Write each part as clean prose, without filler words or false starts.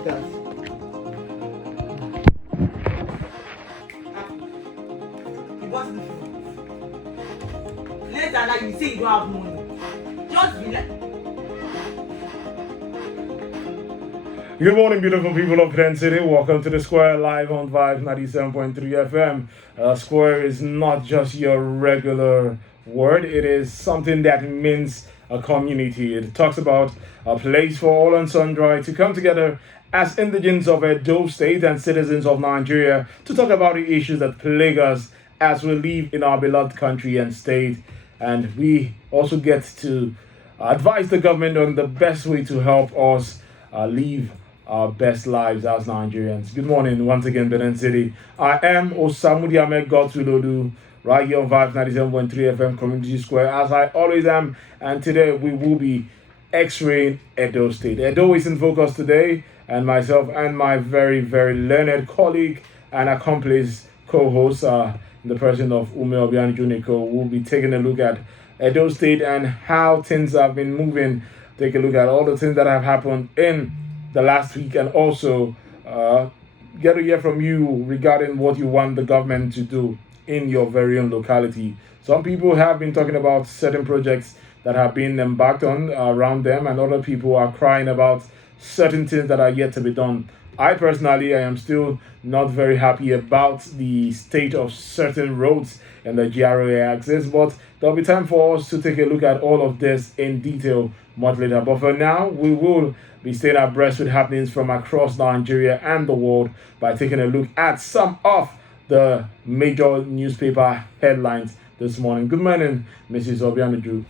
Who does? You bought the food. Later now you say you don't have money. Just be like. Good morning, beautiful people of Penn City. Welcome to the Square live on Vibe 97.3 FM. Square is not just your regular word, it is something that means a community. It talks about a place for all and sundry to come together as indigents of Edo State and citizens of Nigeria to talk about the issues that plague us as we live in our beloved country and state. And we also get to advise the government on the best way to help us live our best lives as Nigerians. Good morning once again, Benin City. I am Osamudi Ahmed Godsulodu, right here on Vibe 97.3 FM Community Square, as I always am. And today we will be X-raying Edo State. Edo is in focus today, and myself and my very, very learned colleague and accomplice co-host, in the person of Ume Obiani Juniko, will be taking a look at Edo State and how things have been moving. Take a look at all the things that have happened in the last week, and also get to hear from you regarding what you want the government to do in your very own locality. Some people have been talking about certain projects that have been embarked on around them, and other people are crying about certain things that are yet to be done. I personally, I am still not very happy about the state of certain roads in the GRA axis, but there'll be time for us to take a look at all of this in detail much later. But for now, we will be staying abreast with happenings from across Nigeria and the world by taking a look at some of the major newspaper headlines this morning. Good morning, Mrs. Obianuju.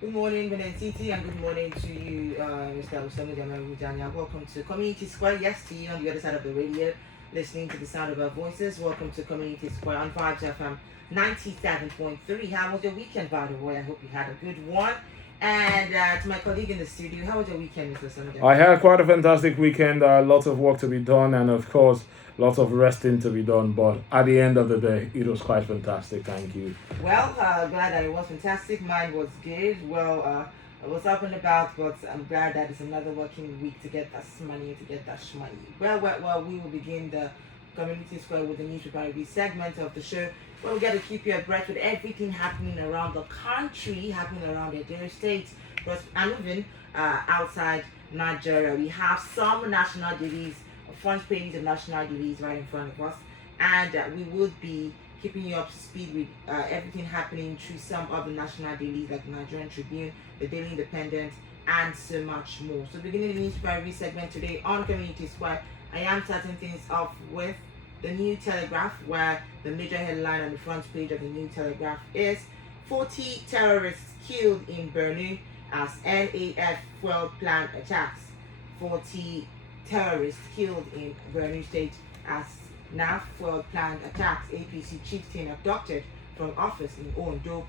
Good morning, Benin City, and good morning to you, Mr. Usama Jamarujanya. Welcome to Community Square. Yes, to you on the other side of the radio, listening to the sound of our voices. Welcome to Community Square on Vibe FM 97.3. How was your weekend, by the way? I hope you had a good one. And to my colleague in the studio, how was your weekend, Mr. Usama? I had quite a fantastic weekend. Lots of work to be done, and of course, lots of resting to be done. But at the end of the day, it was quite fantastic. Thank you. Well, glad that it was fantastic. Mine was good. Well, I was up and about, but I'm glad that it's another working week to get that money, to get that money. Well, we will begin the Community Square with the newspaper review segment of the show. Well, we got to keep you abreast with everything happening around the country, happening around the Edo State. But I'm even outside Nigeria. We have some national dailies, front pages of national dailies right in front of us, and we would be keeping you up to speed with everything happening through some of the national dailies like the Nigerian Tribune, the Daily Independent, and so much more. So beginning the newspaper review segment today on Community Square, I am starting things off with the New Telegraph, where the major headline on the front page of the New Telegraph is 40 terrorists killed in Borno as NAF fuel plant attacks. 40 terrorists killed in Borno State as NAF fuel plant attacks. APC chieftain abducted from office in Ondo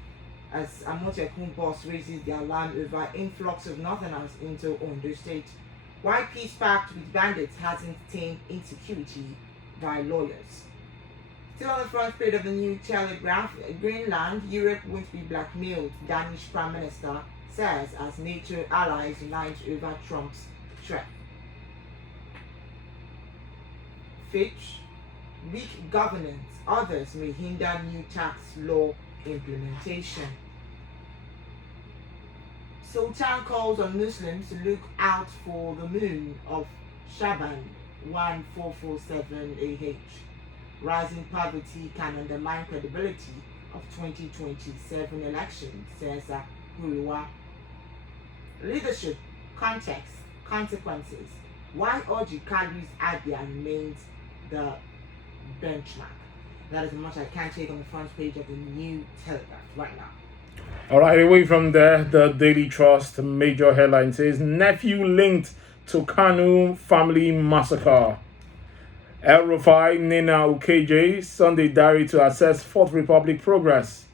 as Amotekun boss raises the alarm over influx of northerners into Ondo State. Why peace pact with bandits hasn't tamed insecurity by lawyers. Still on the front page of the New Telegraph, Greenland, Europe won't be blackmailed, Danish Prime Minister says as NATO allies unite over Trump's threat. Fitch, weak governance, others may hinder new tax law implementation. Sultan calls on Muslims to look out for the moon of Shaban 1447 AH. Rising poverty can undermine credibility of 2027 elections, says Huriwa. Leadership, context, consequences. Why Orji Kadri's Abia remains the benchmark. That is much I can take on the front page of the New Telegraph right now. All right, away from there, the Daily Trust major headline says nephew linked to Kanu family massacre. El Rufai, Nina UKJ, Sunday diary to assess Fourth Republic progress.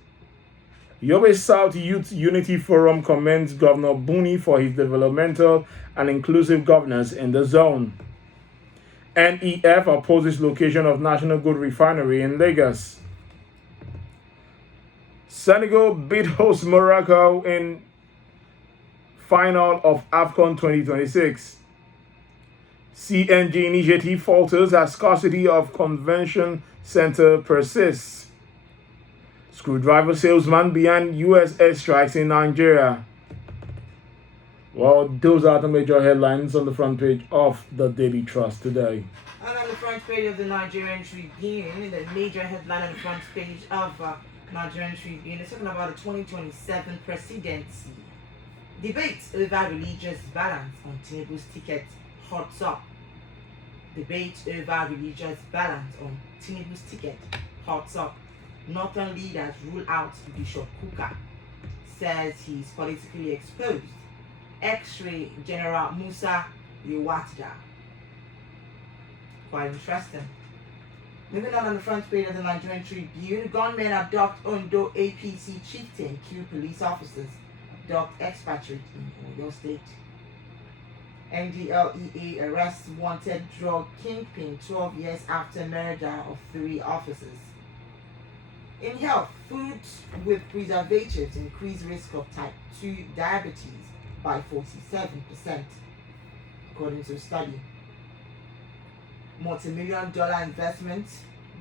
Yobe South Youth Unity Forum commends Governor Buni for his developmental and inclusive governance in the zone. NEF opposes location of National Gold Refinery in Lagos. Senegal beat host Morocco in final of AFCON 2026. CNG initiative falters as scarcity of convention center persists. Screwdriver salesman behind US airstrikes in Nigeria. Well, those are the major headlines on the front page of the Daily Trust today. And on the front page of the Nigerian Tribune, the major headline on the front page of Nigerian Tribune is talking about the 2027 presidency. Debate over religious balance on Tinubu's ticket hots up. Debate over religious balance on Tinubu's ticket hots up. Northern leaders rule out Bishop Kuka, says he's politically exposed. X-ray General Musa Yewatda. Quite interesting. Moving on the front page of the Nigerian Tribune, gunmen abduct Ondo APC chieftain, kill police officers, abduct expatriate in Oyo State. NDLEA arrests wanted drug kingpin 12 years after murder of 3 officers. In health, foods with preservatives increase risk of type 2 diabetes by 47%, according to a study. Multi-million-dollar investment,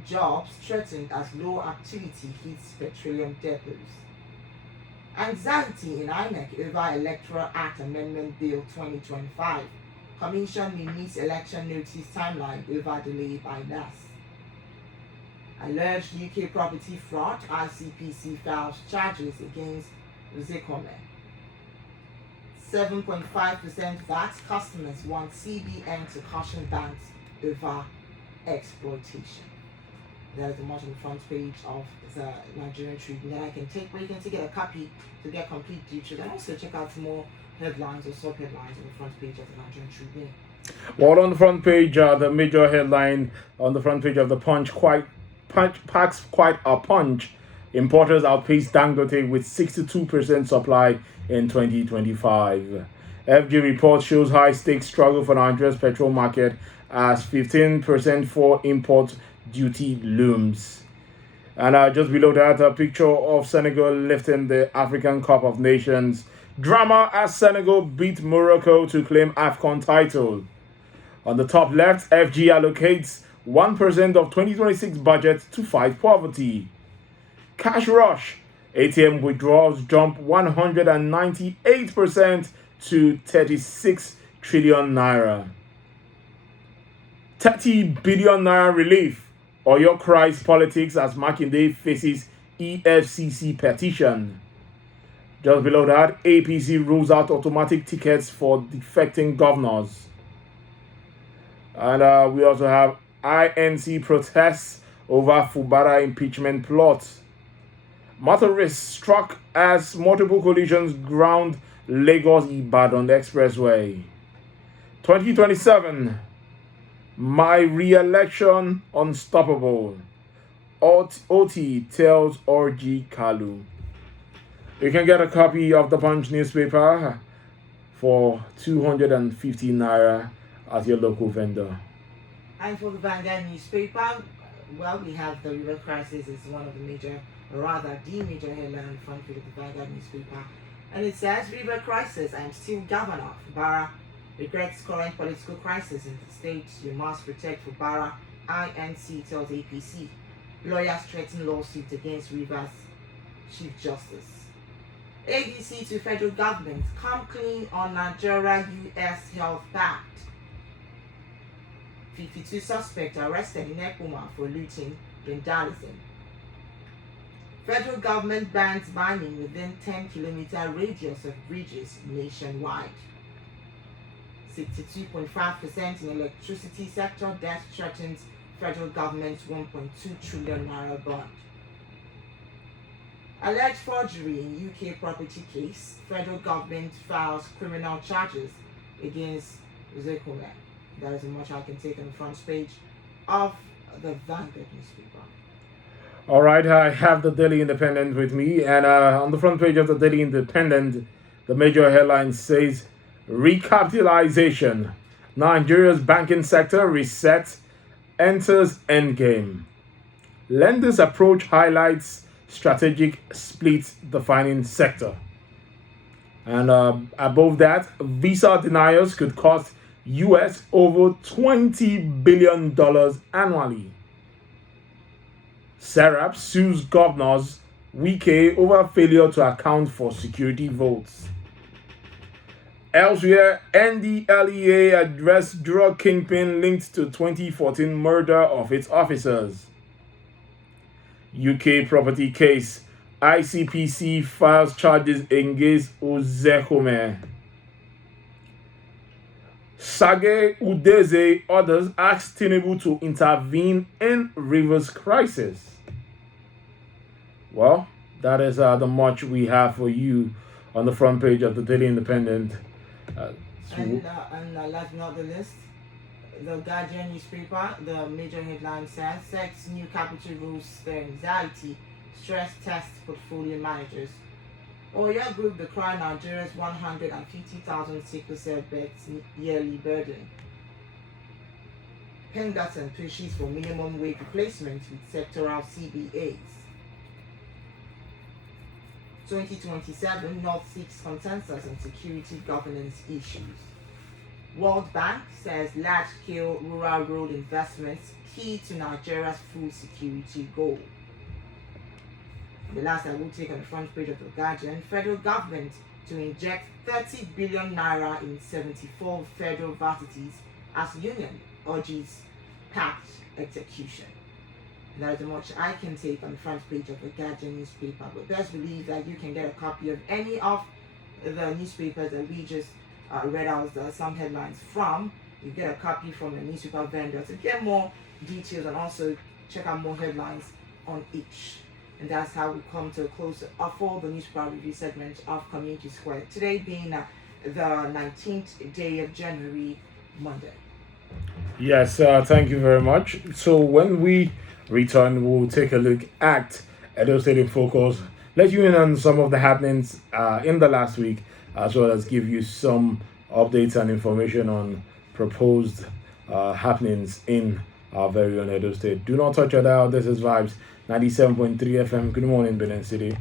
jobs threatened as low activity hits petroleum depots. Anxiety in INEC over Electoral Act Amendment Bill 2025. Commission may miss election notice timeline over delay by NAS. Alleged UK property fraud, ICPC files charges against Zekome. 7.5% VAT customers want CBN to caution banks over exploitation. That is the much on the front page of the Nigerian Tribune. Then I can take where you can get a copy to get complete details and also check out more headlines or sub-headlines on the front page of the Nigerian Tribune. Well, on the front page, the major headline on the front page of the Punch packs quite a punch. Importers outpace Dangote with 62% supply in 2025. FG report shows high stakes struggle for Nigeria's petrol market as 15% for import duty looms. And just below that, a picture of Senegal lifting the African Cup of Nations. Drama as Senegal beat Morocco to claim AFCON title. On the top left, FG allocates 1% of 2026 budget to fight poverty. Cash rush. ATM withdrawals jump 198% to 36 trillion naira. 30 billion naira relief. Oyo cries politics as Makinde faces EFCC petition. Just below that, APC rules out automatic tickets for defecting governors. And we also have INC protests over Fubara impeachment plot. Motorists struck as multiple collisions ground Lagos-Ibadan Expressway. 2027, my re-election unstoppable. OT tells RG Kalu. You can get a copy of the Punch newspaper for 250 naira at your local vendor. And for the Vanguard newspaper, well, we have the river crisis is one of the major, or rather the major headline on the front page of the Vanguard newspaper. And it says, river crisis, I am still governor. Fubara regrets current political crisis in the state. You must protect Fubara. INC tells APC. Lawyers threaten lawsuit against Rivers Chief Justice. ADC to federal government, come clean on Nigeria-US Health Pact. 52 suspects arrested in Ekuma for looting vandalism. Federal government bans mining within 10-kilometer radius of bridges nationwide. 62.5% in electricity sector, debt threatens federal government's 1.2 trillion naira bond. Alleged forgery in UK property case, federal government files criminal charges against Zekome. That is much I can take on the front page of the Vanguard newspaper. All right, I have the Daily Independent with me, and on the front page of the Daily Independent, the major headline says, recapitalization. Nigeria's banking sector reset, enters endgame. Lenders approach highlights strategic split defining sector. And above that, visa denials could cost US over $20 billion annually. Serap sues governors Wike over failure to account for security votes. Elsewhere, NDLEA addressed drug kingpin linked to 2014 murder of its officers. UK property case, ICPC files charges against Ozekome. Sage Udeze orders ask Tinubu to intervene in Rivers crisis. Well, that is the much we have for you on the front page of the Daily Independent. And last but not the least, the Guardian newspaper, the major headline says, Sex new capital rules stir anxiety, stress test portfolio managers. Oya Group decry Nigeria's 150,000 sickle cell beds yearly burden. Pengatton pushes for minimum wage replacement with sectoral CBAs. 2027 North seeks consensus on security governance issues. World Bank says large-scale rural road investments key to Nigeria's food security goal. The last I will take on the front page of the Guardian, federal government to inject 30 billion naira in 74 federal varsities as union urges pact execution. And that is much I can take on the front page of the Guardian newspaper, but best believe that you can get a copy of any of the newspapers that we just read out some headlines from. You get a copy from the newspaper vendor to get more details and also check out more headlines on each. And that's how we come to a close of all the newspaper review segment of Community Square. Today being the 19th day of January, Monday. Yes, thank you very much. So when we return, we'll take a look at Edo State in Focus, let you in on some of the happenings in the last week, as well as give you some updates and information on proposed happenings in our very own Edo State. Do not touch your dial. This is Vibes 97.3 FM. Good morning, Benin City.